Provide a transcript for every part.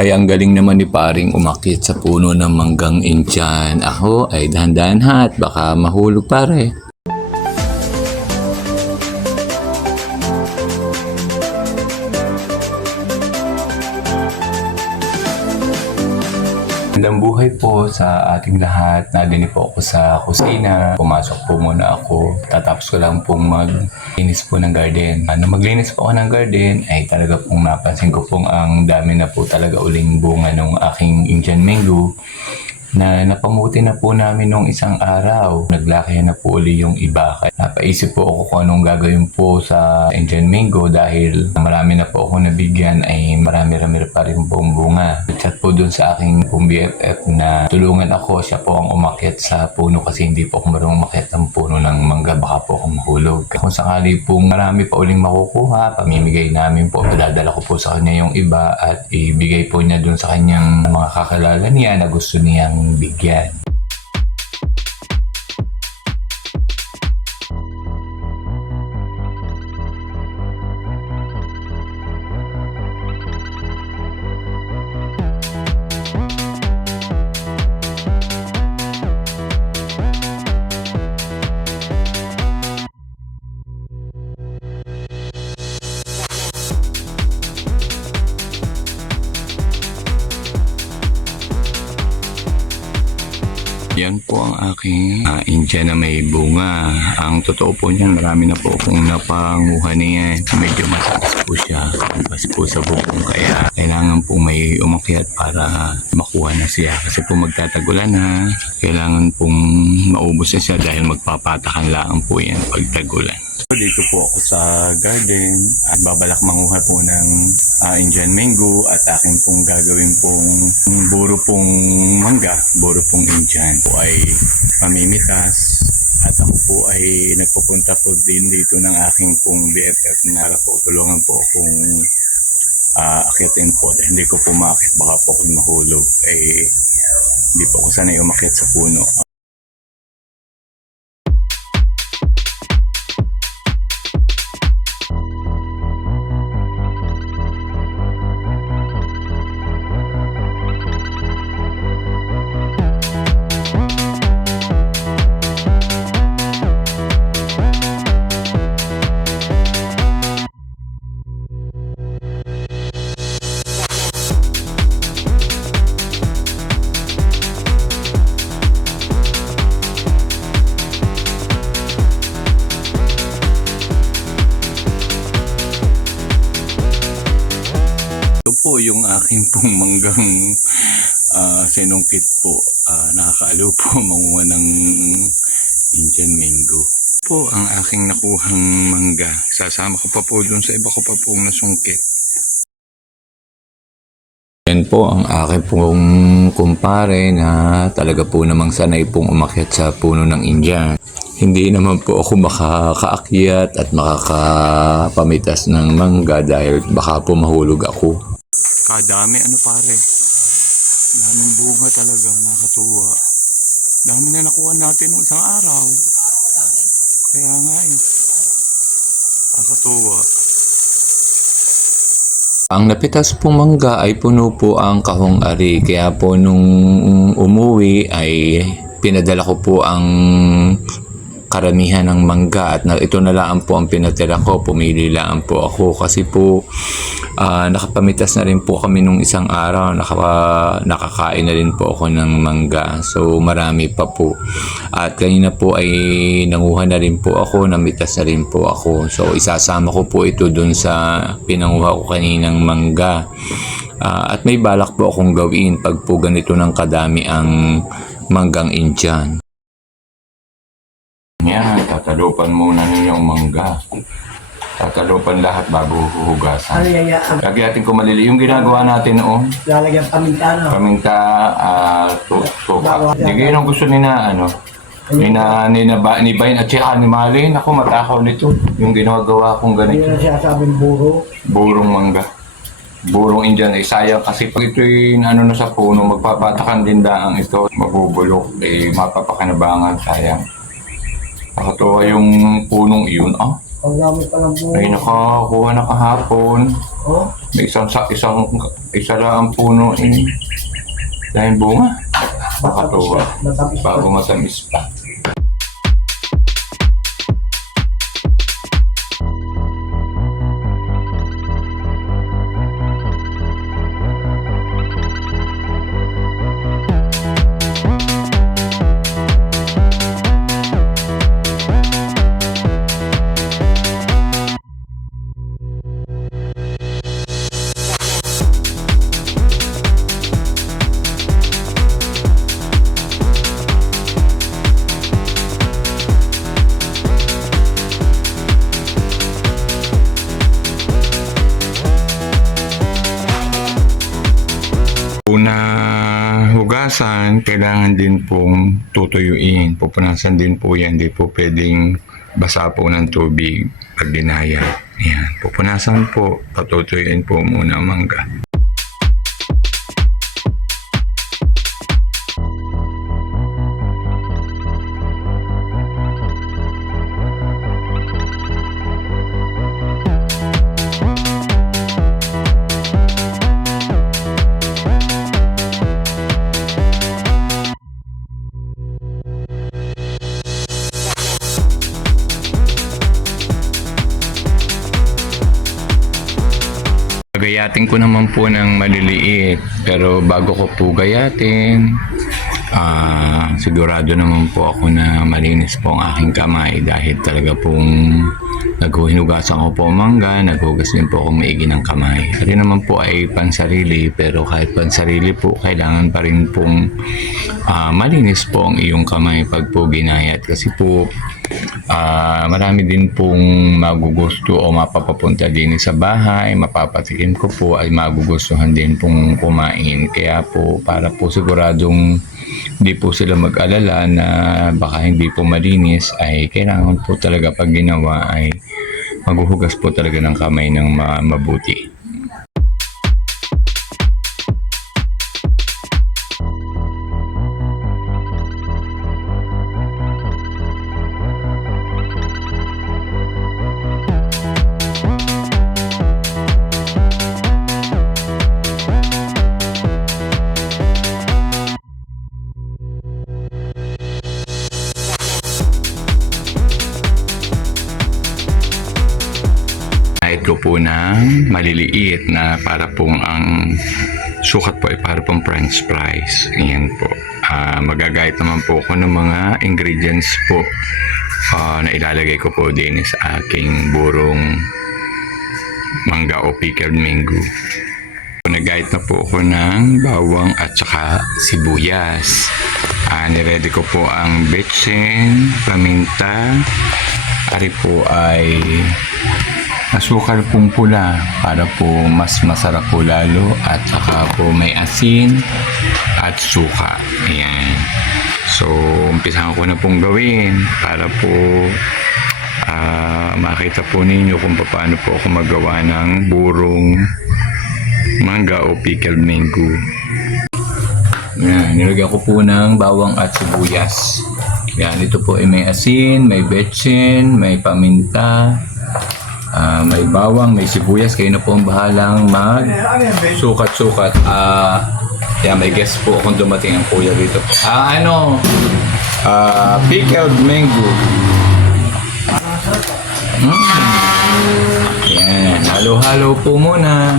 Ay ang galing naman ni paring umakyat sa puno ng manggang Indian. Ako ay dahan-dahan ha at baka mahulog pare. Magandang buhay po sa ating lahat. Nandini po ako sa kusina. Pumasok po muna ako. Tatapos ko lang pong maglinis po ng garden. Nung maglinis po ako ng garden, ay talaga pong napansin ko pong ang dami na po talaga uling bunga ng aking Indian mango na napamuti na po namin nung isang araw. Naglaki na po uli yung iba. Kaya napaisip po ako kung anong gagawin po sa Indian mango dahil marami na po ako nabigyan ay marami-rami pa rin pong bunga. Chat po dun sa aking pong BFF na tulungan ako. Siya po ang umakyat sa puno kasi hindi po ako marunong umakyat ng puno ng mangga. Baka po ako mahulog. Kung sakali pong marami pa uling makukuha, pamimigay namin po. Padadala ko po sa kanya yung iba at ibigay po niya dun sa kanyang mga kakalala niya na gusto niyang bigyan. Yan po ang aking Indian na may bunga. Ang totoo po niyan, marami na po akong napanguha niyan. Medyo mataas po siya. Mas po sa bubong kaya kailangan po may umakyat para makuha na siya. Kasi po magtatagulan na. Kailangan pong maubos na siya dahil magpapatakan lang po yan pagtagulan. Dito po ako sa garden at babalak manguha po ng Indian mango at aking pong gagawin pong buro pong mangga, buro pong Indian po ay mamimitas at ako po ay nagpupunta po din dito ng aking pong BFF na po tulungan po akong akyatin po dahil hindi ko po maakyat baka po ako'y mahulog hindi po ako sanay umakyat sa puno. Ito po yung aking pong manggang sinungkit po. Nakakaalo po manguha ng Indian mango. Po ang aking nakuhang mangga. Sasama ko pa po dun sa iba ko pa pong nasungkit. Yan po ang aking pong kumpare na talaga po namang sanay pong umakyat sa puno ng Indian. Hindi naman po ako makakaakyat at makakapamitas ng mangga dahil baka po mahulog ako. Kadami pare. Daming bunga talaga, nakakatuwa. Dami na nakuha natin ng isang araw. Kaya nga nakakatuwa. Ang napitas pong mangga ay puno po ang kahong ari. Kaya po nung umuwi ay pinadala ko po ang karamihan ng mangga at ito na lang po ang pinatira ko. Pumili lang po ako kasi po nakapamitas na rin po kami nung isang araw. Nakakain na rin po ako ng mangga. So marami pa po. At kanina po ay nanguha na rin po ako. Namitas na rin po ako. So isasama ko po ito dun sa pinanguha ko kaninang mangga. At may balak po akong gawin pag po ganito ng kadami ang manggang Indian. Yan, tatalupan muna ninyong mangga. Tatalupan lahat bago huhugasan. Lagyatin ko malili. Yung ginagawa natin noon. Lalagyan paminta, no? Paminta, tuka. Hindi yun ang gusto ni Bain at saka ni Malin. Ako matakaw nito. Yung ginagawa kong ganito. Hindi na siya sabing buro. Burong mangga. Burong Indian ay sayang kasi pag ito'y na sa puno, magpapatakan din daang ito. Mabubulok, mapapakinabangan, sayang. Nakatuwa yung punong iyon. Ang dami pa lang bunga. Ay, nakakuha na kahapon. Oh, May isa lang ang puno eh. Dahil bunga. Nakatuwa. matamis pa. Bago matamis pa. Una hugasan, kailangan din pong tutuyuin. Pupunasan din po yan. Hindi po pwedeng basa po ng tubig pag dinaya. Yan. Pupunasan po, patutuyuin po muna ang mangga. Gayatin ko naman po ng maliliit, pero bago ko po gayatin, sigurado naman po ako na malinis po ang aking kamay dahil talaga pong naghuhinugasan ko po ang mangga, naghugas din po ako maigi ng kamay. Ito naman po ay pansarili, pero kahit pansarili po, kailangan pa rin pong malinis po ang iyong kamay pag po ginayat. Kasi po, marami din pong magugusto o mapapapunta din sa bahay, mapapatikim ko po ay magugustuhan din pong kumain. Kaya po, para po siguradong hindi po sila mag-alala na baka hindi po malinis, ay kailangan po talaga pag ginawa ay maghuhugas po talaga ng kamay ng mabuti. Ko po ng maliliit na para pong ang sukat po ay para pong french fries. Ayan po. Magagayat naman po ako ng mga ingredients po na ilalagay ko po din sa aking burong mangga o pickled mango. Nagayat na po ako ng bawang at saka sibuyas. Niready ko po ang betsin, paminta. Ari po ay asukal pong pula para po mas masarap po lalo, at saka po may asin at suka. Ayan. So, umpisahan ko na pong gawin para po makita po ninyo kung paano po ako magawa ng burong mangga o pickled mango. Ayan, nilagyan ko po ng bawang at sibuyas. Ayan, ito po ay may asin, may betsin, may paminta, may bawang, may sibuyas. Kayo na po ang bahalang mag-sukat-sukat. May guest po kung dumating ang kuya dito po. Pickled mango. Yan, halo-halo po muna.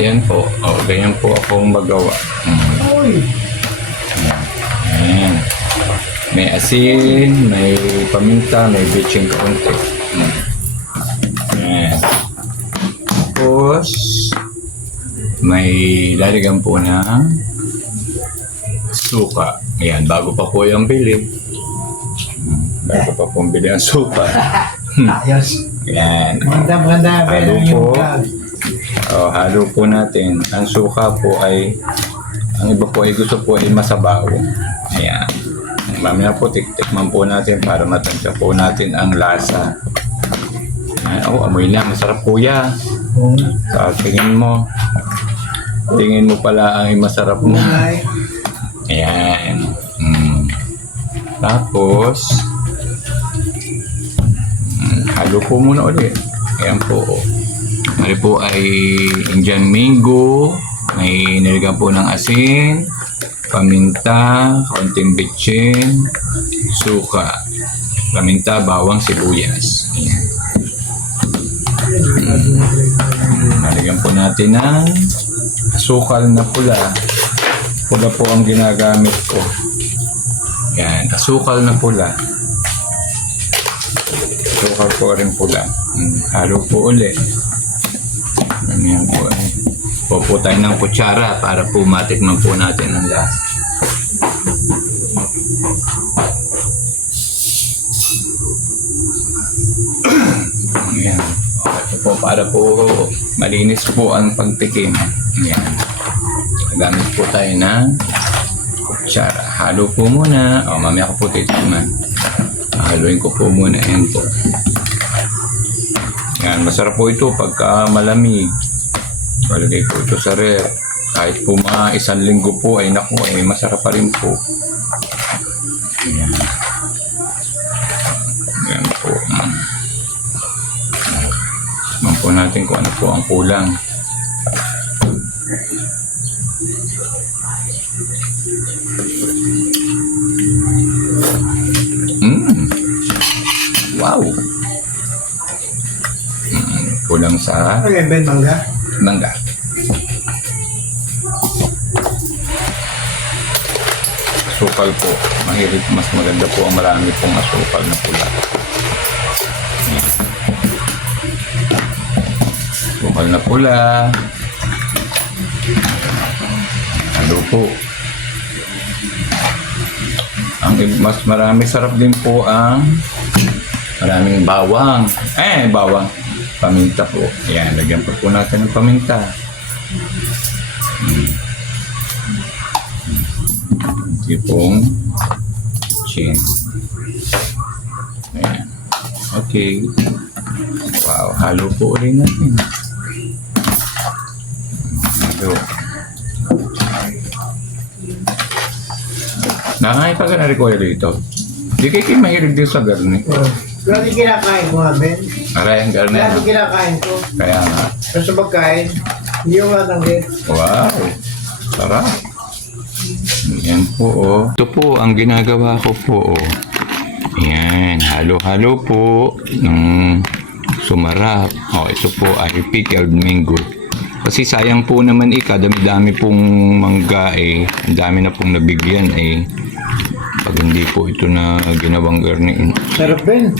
Yan po. Ganyan po akong magawa. Yan. May asin, may paminta, may bitching kaunti. Tapos, may lalagyan po ng suka. Ayan, bago pa po yung bili. Bago pa po bili ang suka. Ayos. Ayan. Maganda. Halo po. Halo po natin. Ang suka po ay, ang iba po ay gusto po ay masabaw. Ayan. Mamaya po, tikman po natin para matansya po natin ang lasa. Amoy na. Masarap kuya. Tingin mo. Tingin mo pala ay masarap na. Ayan. Tapos, halo po muna ulit. Ayan po. Mali po ay Indian mango. May nilagyan po ng asin, paminta, kaunting bitchin, suka, paminta, bawang, sibuyas. Ayan. Nalagyan po natin ng asukal na pula. Pula po ang ginagamit ko. Yan, asukal na pula. Asukal po rin pula. Halo po ulit. Yan po. Po tayo ng kutsara para po matikman po natin ang lasa. Yan. Ito po para po malinis po ang pagtikim. Yan. Gamit po tayo ng kutsara. Halo po muna. O, mamaya ko po titikman. Haluin ko po muna. Ayan po. Yan. Masarap po ito pagka malamig. Malagay ko ito sa ref. Kahit po mga 1 linggo po ay naku ay masarap pa rin po. Yan. Yan po. Tignan po natin kung ano po ang kulang. Wow! Kulang sa Ano yan, Ben? Mangga? mangga. Asukal po. Mahilig, mas maganda po ang marami pong asukal na pula. Asukal na pula. Halo po. Ang mas marami sarap din po ang maraming bawang. Bawang. Paminta po. Ayan, lagyan pa po natin ng paminta. Ito pong chin. Ayan. Okay. Wow, halo po ulit natin. Halo. Nakakain pa ka na require dito. Di kayo mahilig din sa garni. Lagi kinakain ko nga, Ben. Aray, ang garni. Lagi kinakain ko. Kaya nga. Pero sa pagkain, hindi ko matanggi. Wow. Sarap. Yan po, oh. Ito po, ang ginagawa ko po, oh. Yan, halo-halo po ng sumarap. Oh, ito po ay pickled mango. Kasi sayang po naman dami-dami pong mangga eh. Ang dami na pong nabigyan eh. Pag hindi po ito na ginawang garni. Sarap, Ben.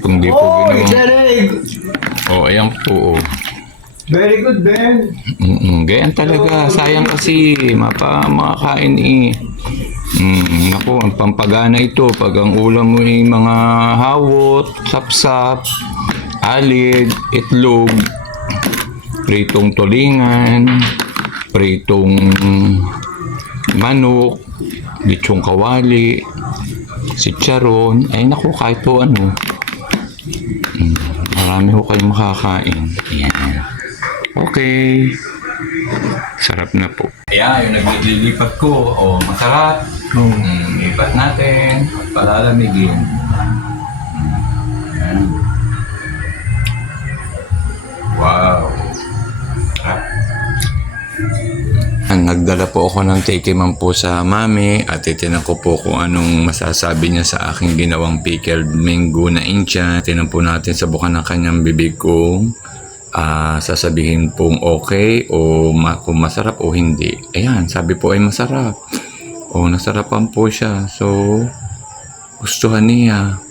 Kung hindi po Oh, ginawang... Derek! Oh, ayan po, oh. Very good, Ben. Ganyan talaga. Sayang kasi makakain eh. Naku, ang pampagana ito. Pag ang ulam mo ay mga hawot, sapsap, alid, itlog, pritong tulingan, pritong manok, lechong kawali, chicharon. Ay naku, kahit po ano. Marami ho kayong makakain. Ayan. Okay. Sarap na po. Ayan, yung naglilipat ko. O, masarap. Lipat natin. Palalamigin. Ayan. Wow. Sarap. Nagdala po ako ng tikiman po sa mami at titinan ko po kung anong masasabi niya sa aking ginawang pickled mango na Indian. Tinan po natin sa buka ng kanyang bibig kung sasabihin pong okay o kung masarap o hindi. Ayan, sabi po ay masarap. O nasarapan po siya. So, gustuhan niya.